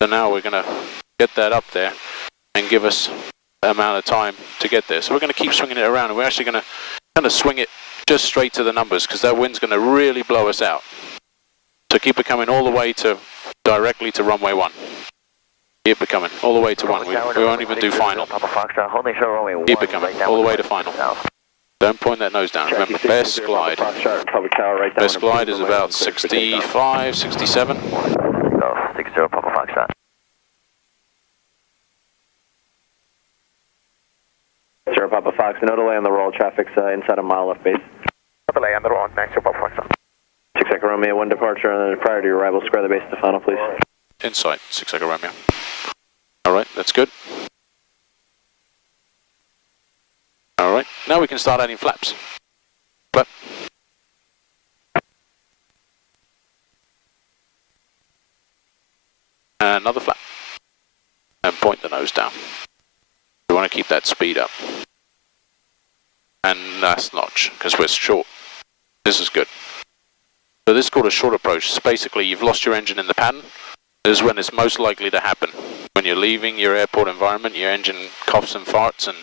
So now we're going to get that up there and give us the amount of time to get there. So we're going to keep swinging it around, and we're actually going to kind of swing it just straight to the numbers because that wind's going to really blow us out. So keep it coming all the way to directly to runway 1. Keep it coming all the way to 1. We won't even do final. Keep it coming all the way to final. Don't point that nose down. Remember, best glide. Best glide is about 65, 67. 60 Papa Foxtrot. Sierra Papa Fox, no delay on the roll. Traffic's inside a mile left base. No delay on the roll. Thanks, Sierra Papa Foxtrot. 6 Echo Romeo, 1 departure, and then prior to your arrival, square the base to final, please. Inside, 6 Echo Romeo. All right, that's good. All right, now we can start adding flaps. Flap. And another flap. And point the nose down. We want to keep that speed up. And last notch, because we're short. This is good. So this is called a short approach. It's basically, you've lost your engine in the pattern. This is when it's most likely to happen. When you're leaving your airport environment, your engine coughs and farts. And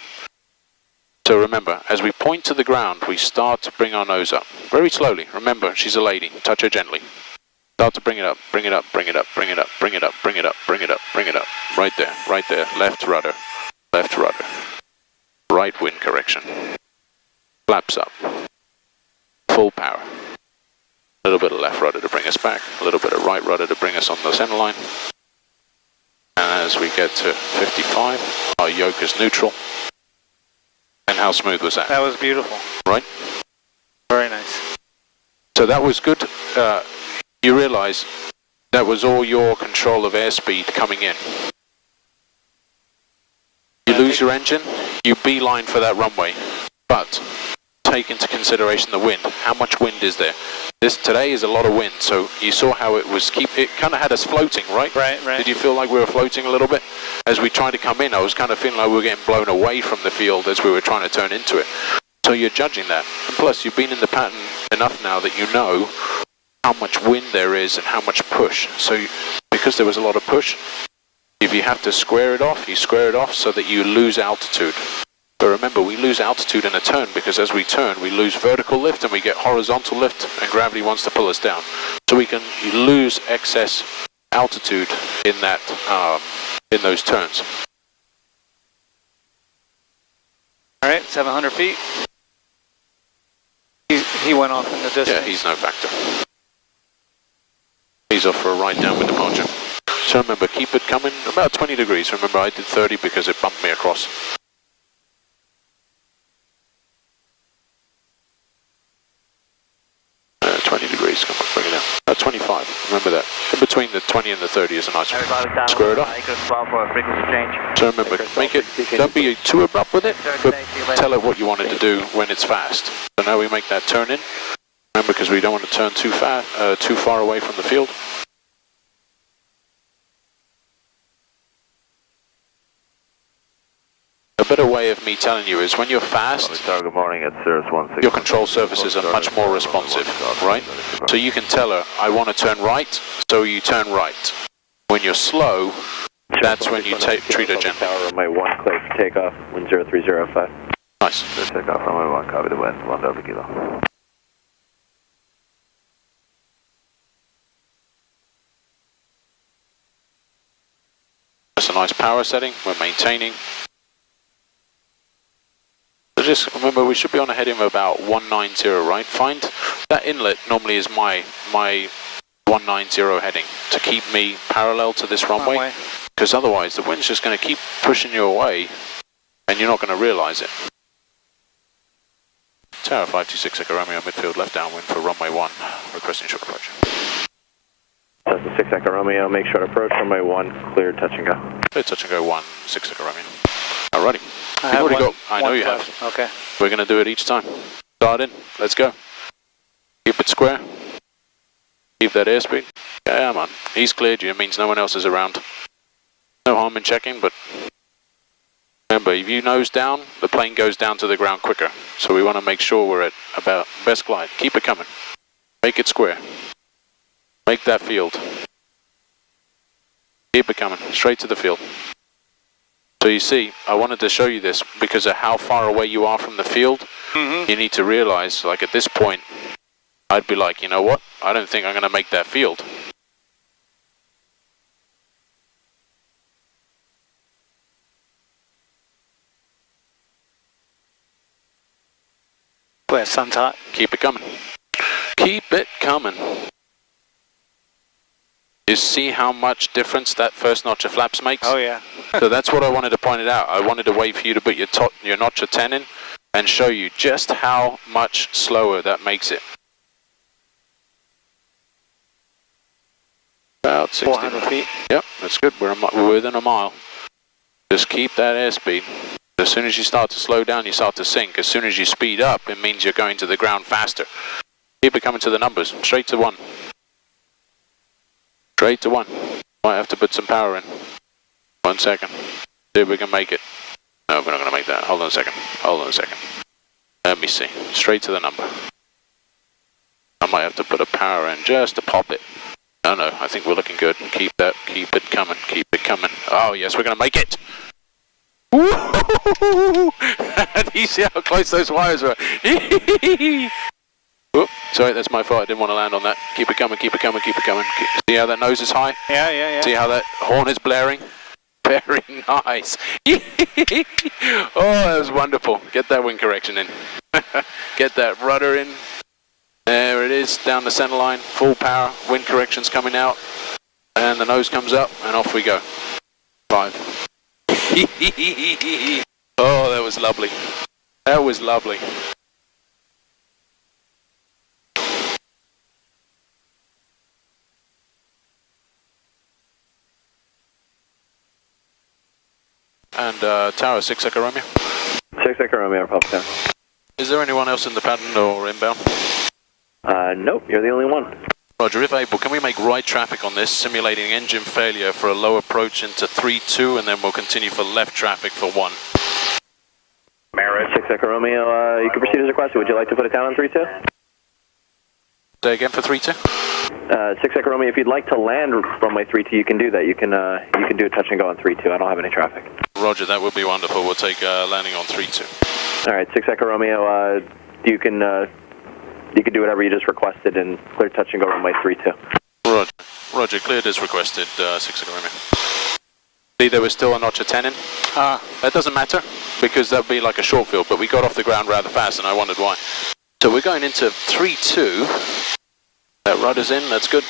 so remember, as we point to the ground, we start to bring our nose up. Very slowly. Remember, she's a lady. Touch her gently. Start to bring it up, bring it up, bring it up, bring it up, bring it up, bring it up, bring it up, bring it up. Right there, right there. Left rudder, left rudder. Right wind correction. Flaps up. Full power. A little bit of left rudder to bring us back. A little bit of right rudder to bring us on the center line. And as we get to 55, our yoke is neutral. And how smooth was that? That was beautiful. Right? Very nice. So that was good. You realize that was all your control of airspeed coming in. You lose your engine, you beeline for that runway, but take into consideration the wind. How much wind is there? Today is a lot of wind, so you saw how it was it kind of had us floating, right? Right. Did you feel like we were floating a little bit? As we tried to come in, I was kind of feeling like we were getting blown away from the field as we were trying to turn into it. So you're judging that. And plus, you've been in the pattern enough now that you know how much wind there is and how much push. So because there was a lot of push, if you have to square it off, you square it off so that you lose altitude. But remember, we lose altitude in a turn because as we turn, we lose vertical lift and we get horizontal lift, and gravity wants to pull us down. So we can lose excess altitude in that in those turns. All right, 700 feet. He went off in the distance. Yeah, he's no factor. He's off for a ride down with departure. So remember, keep it coming about 20 degrees. Remember, I did 30 because it bumped me across. 20 degrees, come on, bring it down. 25, remember that. In between the 20 and the 30 is a nice one. Square it off. So remember, make it, don't be too abrupt with it, but tell it what you wanted to do when it's fast. So now we make that turn in. Remember, because we don't want to turn too far away from the field. A better way of me telling you is when you're fast, Good morning, it's Cirrus 16. your control surfaces are much more responsive, right? So you can tell her, I want to turn right, so you turn right. When you're slow, that's when you treat her gently. Runway 1, clear for takeoff, wind 0305. Nice. Clear takeoff, runway 1, copy the wind, 1 Delta Kilo. That's a nice power setting, we're maintaining. So just remember, we should be on a heading of about 190, right? Find that inlet normally is my 190 heading to keep me parallel to this runway, because otherwise the wind's just going to keep pushing you away and you're not going to realize it. Tower 526 Echo Romeo, midfield left downwind for runway 1, requesting short approach. Cessna 6 Echo Romeo, make short approach, runway 1, clear touch and go. Clear touch and go 1, 6 Echo Romeo. Alrighty. I know you have. Okay. We're going to do it each time. Start in. Let's go. Keep it square. Keep that airspeed. Yeah, man. He's cleared you. It means no one else is around. No harm in checking, but remember, if you nose down, the plane goes down to the ground quicker. So we want to make sure we're at about best glide. Keep it coming. Make it square. Make that field. Keep it coming, straight to the field. So you see, I wanted to show you this because of how far away you are from the field. You need to realize, like at this point, I'd be like, you know what? I don't think I'm going to make that field. Where sun's hot. Keep it coming. Keep it coming. You see how much difference that first notch of flaps makes? Oh yeah. So that's what I wanted to point it out. I wanted to wait for you to put your notch of 10 in and show you just how much slower that makes it. About 60. 400 feet. Yep, that's good. We're within a mile. Just keep that airspeed. As soon as you start to slow down, you start to sink. As soon as you speed up, it means you're going to the ground faster. Keep it coming to the numbers. Straight to 1. Straight to 1. Might have to put some power in. 1 second. See if we can make it. No, we're not going to make that. Hold on a second. Hold on a second. Let me see. Straight to the number. I might have to put a power in just to pop it. No, I think we're looking good. Keep that. Keep it coming. Keep it coming. Oh, yes, we're going to make it. Woo! Do you see how close those wires were? Oop, sorry, that's my fault. I didn't want to land on that. Keep it coming, keep it coming, keep it coming. See how that nose is high? Yeah. See how that horn is blaring? Very nice. Oh, that was wonderful. Get that wind correction in. Get that rudder in. There it is, down the center line. Full power. Wind correction's coming out. And the nose comes up, and off we go. 5. Oh, that was lovely. That was lovely. And Tower 6 Echo Romeo. 6 Echo Romeo, Papa Tower. Is there anyone else in the pattern or inbound? Nope, you're the only one. Roger, if able, can we make right traffic on this, simulating engine failure for a low approach into 3-2, and then we'll continue for left traffic for 1. Merit. 6 Echo Romeo, you can proceed as requested. Would you like to put it down on 3-2? Say again for 3-2? 6 Echo Romeo, if you'd like to land runway 32, you can do that. You can do a touch and go on 32. I don't have any traffic. Roger, that would be wonderful. We'll take landing on 3-2. All right, 6 Echo Romeo, you can do whatever you just requested and clear touch and go runway 32. Roger, cleared as requested, 6 Echo Romeo. See, there was still a notch of 10 in. That doesn't matter, because that would be like a short field, but we got off the ground rather fast, and I wondered why. So we're going into 3-2. That rudder's in, that's good.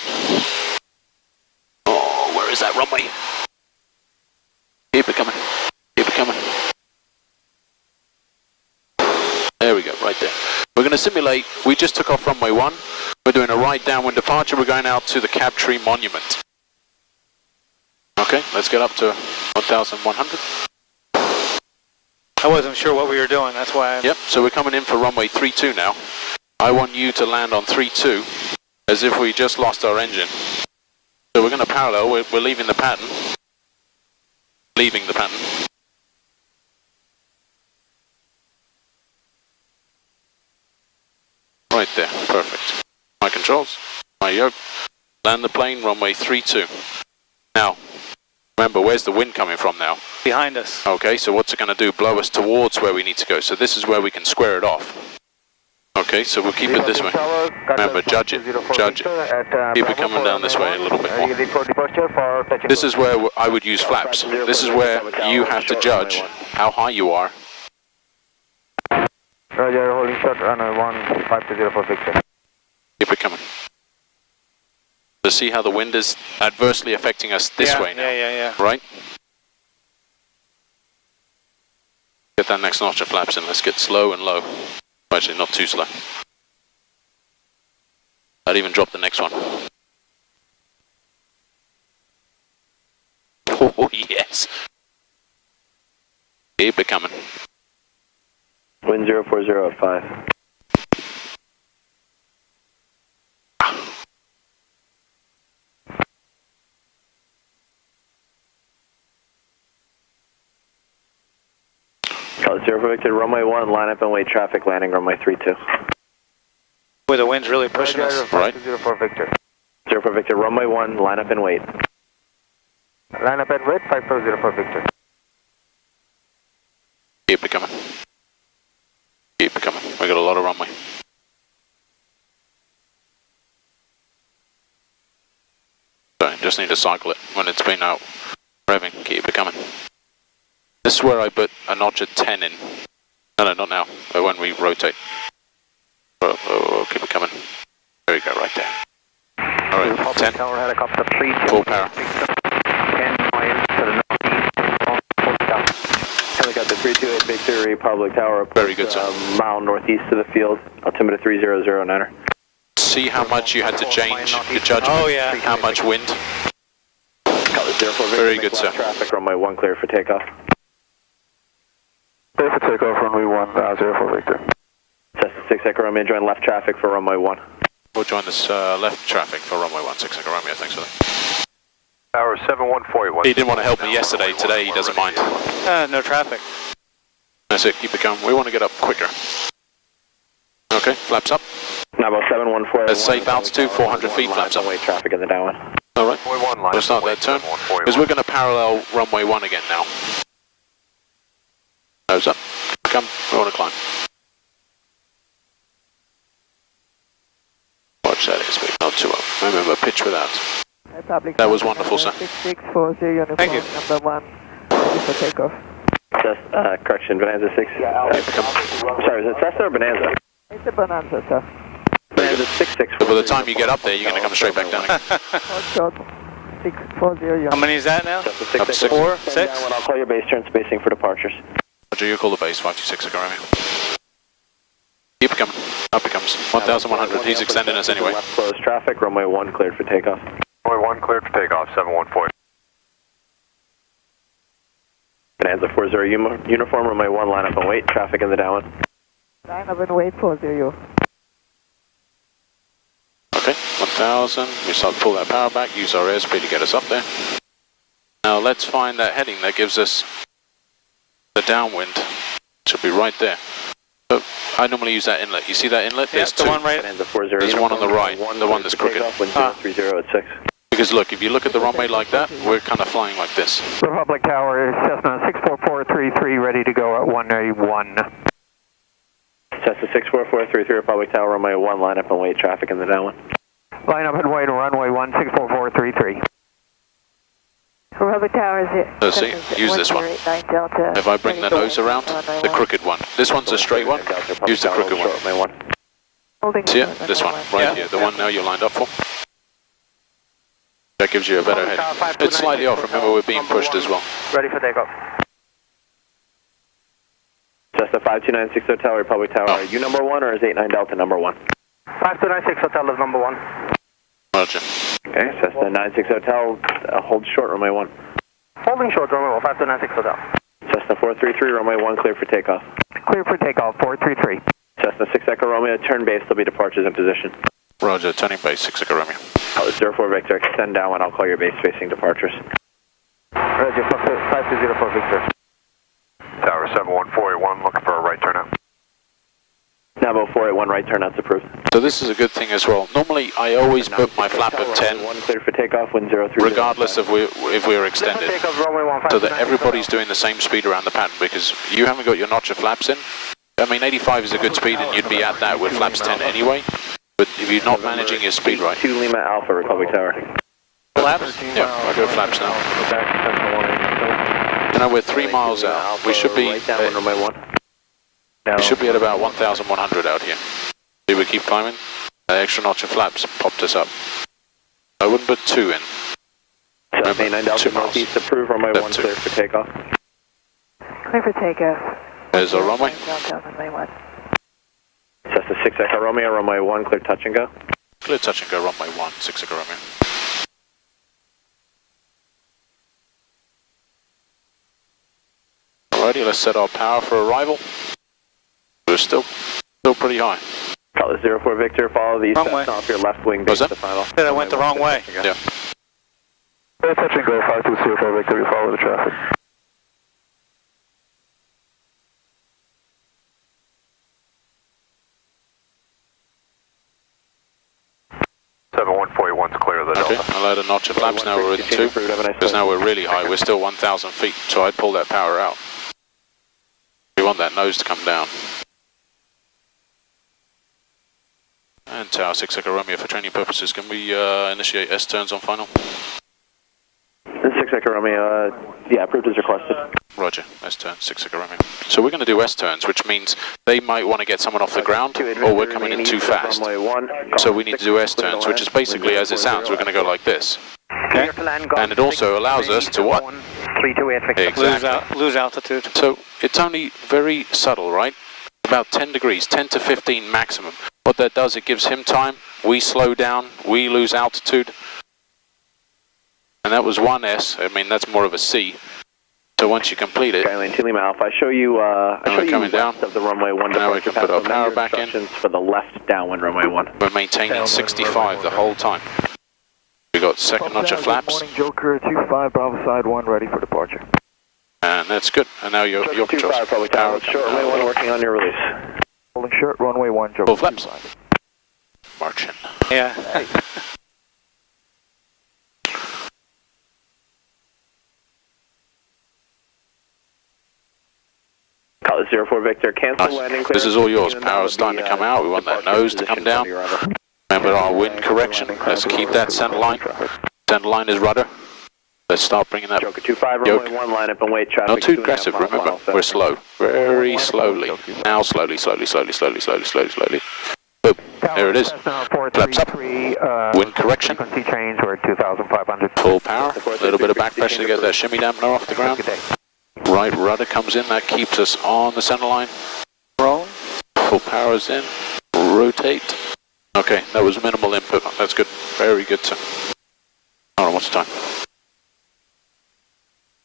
Oh, where is that runway? Keep it coming. Keep it coming. There we go, right there. We're going to simulate, we just took off runway 1. We're doing a right downwind departure. We're going out to the Crabtree Monument. Okay, let's get up to 1,100. I wasn't sure what we were doing, that's why. Yep, so we're coming in for runway 32 now. I want you to land on 32 as if we just lost our engine. So we're going to parallel, we're leaving the pattern. Leaving the pattern. Right there, perfect. My controls, my yoke, land the plane, runway 32. Now, remember, where's the wind coming from now? Behind us. Okay, so what's it going to do? Blow us towards where we need to go. So this is where we can square it off. Okay, so we'll keep it this way. Remember, judge it, judge it. Keep it coming down this way a little bit more. This is where I would use flaps. This is where you have to judge how high you are. Roger, holding short, runway 1520 for Victor. Keep it coming. To see how the wind is adversely affecting us this way now. Yeah. Right? Get that next notch of flaps in. Let's get slow and low. Actually, not too slow. I'd even drop the next one. Oh, yes. Keep it coming. Wind 040 at 5. Zero for Victor, runway 1, line up and wait traffic, landing runway 32. Where the wind's really pushing us. Right. 0 for Victor. 0 for Victor, runway 1, line up and wait. Line up and wait, 5004 Victor. Keep it coming. Keep it coming. We got a lot of runway. Sorry, just need to cycle it when it's been out revving. Keep it coming. This is where I put a notch at 10 in. No, not now. But when we rotate. Oh, keep it coming. There you go, right there. All right, 10. Tower helicopter, please. Full power. 10 miles to the northeast. Helicopter 328 Victor, Republic Tower. Very good, sir. Mile northeast of the field. Altimeter 3009er. See how much you had to change your judgment? Oh, yeah. How much wind? Very good, sir. Traffic, runway 1 clear for takeoff. Clear for takeoff, runway 04 Victor. Cessna 6 Echo Romeo, join left traffic for runway 1. We'll join this left traffic for runway 16 Echo Romeo. Thanks for that. Tower 7141. He didn't want to help me yesterday. Today he doesn't mind. No traffic. That's it. Keep it going. We want to get up quicker. Okay, flaps up. Navo 714. At safe altitude, 400 feet, flaps up. Runway traffic in the downwind. All right. Runway 1 line. We'll start that turn because we're going to parallel runway 1 again now. Nose up. Come. We want to climb. Watch that airspeed. Not too up. Remember, pitch without. That was wonderful, sir. 6640 uniform. Thank you. Number 1. Ready for takeoff. Correction, Bonanza 6. Sorry, is it Cessna or Bonanza? It's a Bonanza, sir. Bonanza 66. So by the time you get up there, you're going to come straight back down again. Hold short. 640 uniform. How many is that now? Cessna Up 6 6. 4, 6? I'll call your base turn spacing for departures. Roger, you call the base, 526 Echo Romeo. Keep it coming. Up it comes. 1,100. He's extending us anyway. Left closed traffic, runway 1 cleared for takeoff. Runway 1 cleared for takeoff, 714. Bonanza 40 uniform, runway 1 line up and wait, traffic in the downwind. Line up and wait, 40. Okay, 1,000. We start to pull that power back, use our airspeed to get us up there. Now let's find that heading that gives us the downwind. Should be right there. So I normally use that inlet. You see that inlet? Yeah, There's the two. one right. Bonanza 40 There's one on the right, the one that's crooked. Wind 030 at 6. Because look, if you look at the runway like that, we're kind of flying like this. Republic Tower, Cessna 64433, ready to go at 181. Cessna 64433, Republic Tower, runway 1 line up and wait, traffic in the downwind. Line up and wait, runway 1, 64433. Republic Tower is it? So see, use this one. If I bring the nose around, the crooked one. This one's a straight one, use the crooked one. See it? This one, right here, the one now you're lined up for. That gives you a better heading. It's slightly off, remember we're being pushed as well. Ready for takeoff. Cessna 5296 Hotel, Republic Tower, are you number 1 or is 89 Delta number 1? 5296 Hotel is number 1. Roger. Okay, Cessna 96 Hotel, hold short, runway 1. Holding short, runway 1, 5296 Hotel. Cessna 433, runway 1, clear for takeoff. Clear for takeoff, 433. Cessna 6 Echo Romeo, turn base, there'll be departures in position. Roger, turning base, 6 Echo Romeo. 04 Victor, extend downwind, I'll call your base facing departures. Roger, 5204 Victor. Tower 7141, looking for a right turnout. Navo 481, right turnout's approved. So this is a good thing as well. Normally I always put my flap at 10, 1 clear for takeoff, wind 030. regardless of if we're extended, so that everybody's doing the same speed around the pattern, because you haven't got your notch of flaps in. I mean, 85 is a good speed and you'd be at that with flaps 10 anyway, but if you're not managing your speed right. 2 Lima Alpha, Republic Tower. Flaps? Yeah, I'll go flaps now. You know, we're 3 miles out. We should be at about 1,100 out here. See, we keep climbing. The extra notch of flaps popped us up. I wouldn't put 2 in. Cessna 9 Delta Northeast, approved, runway 1 clear for takeoff. Clear for takeoff. There's our runway. Runway 1. Cessna 6 Echo Romeo, runway 1, clear touch and go. Clear touch and go, runway 1, 6 Echo Romeo. Alrighty, let's set our power for arrival. We're still pretty high. Call 04 Victor, follow the Wrong way. Cessna off your left wing base to final. Said I went the wrong way. Yeah. Touch and go, 5204 Victor, we follow the traffic. Seven 141's clear of the Okay, Delta. I'll load a notch of flaps, now we're in 2. Because now we're really high, we're still 1,000 feet, so I'd pull that power out. We want that nose to come down. And Tower 6 Echo Romeo, for training purposes, can we initiate S-turns on final? 6 Echo Romeo, yeah, approved as requested. Roger, S-turn, 6 Echo Romeo. So we're going to do S-turns, which means they might want to get someone off the ground, or we're coming in too fast. So we need to do S-turns, which is basically, as it sounds, we're going to go like this. Okay. And it also allows us to what? 328 Exactly. Lose altitude. So it's only very subtle, right? About 10 degrees, 10 to 15 maximum. What that does, it gives him time, we slow down, we lose altitude. And that was 1S, I mean that's more of a C. So once you complete it, Skylane 2 Lima Alpha, I show you coming down. of the runway 1 Now we can put our power back in. For the left downwind runway 1. We're maintaining 65 the whole time. We got second notch of flaps. Morning, Joker 25 Bravo side 1 ready for departure. And that's good. And now your controls. Power Tower, short runway 1 working on your release. Holding short runway 1 Joker. Full flaps. March in. Yeah. Call it 04 Victor, cancel Nice. landing clear. This is all yours. Power's starting to come out. We want that nose to come down. Remember our wind correction. Let's keep that center line. Center line is rudder. Let's start bringing that. Joker 25 yoke. runway 1 line up and wait traffic. Not too 2.5 aggressive, miles remember. Alpha. We're slow. Very slowly. Now slowly, slowly, slowly, slowly, slowly, slowly, slowly. Boom. There it is. Flaps up. Wind correction. Frequency change, we're at 2,500. Full power. A little bit of back pressure to get that shimmy dampener off the ground. Good day. Right rudder comes in. That keeps us on the center line. Roll. Full power's in. Rotate. Okay, that was minimal input. That's good. Very good, sir. Hold on, what's the time?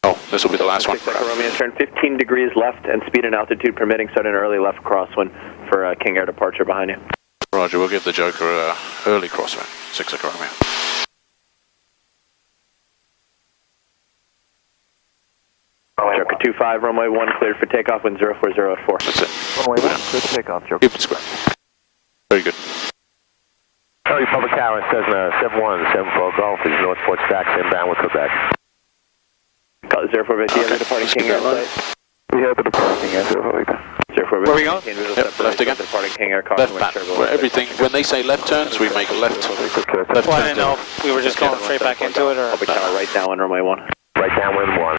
Oh, this will be the last one. Romeo, turn 15 degrees left and speed and altitude permitting, start an early left crosswind for King Air departure behind you. Roger, we'll give the Joker a early crosswind. 6 Echo Romeo. Joker 25 runway 1 cleared for takeoff, wind 040 at 4. That's it. Runway 1, good takeoff, Joker. Keep it square. Very good. Charlie Public Tower, Cessna 7174 Golf is Northport Stacks inbound with Quebec. Call it 04 Victor, Okay. departing Let's King keep Air that site. We have the departing at 04 Victor. 04 Where are we Victor, going? Yep, left again. Departing King Air, Left back. Where everything, when they say left turns, we make left. Left Well, I turns. didn't know if we were just going straight back into it or. Public Tower right downwind runway 1. Right downwind 1.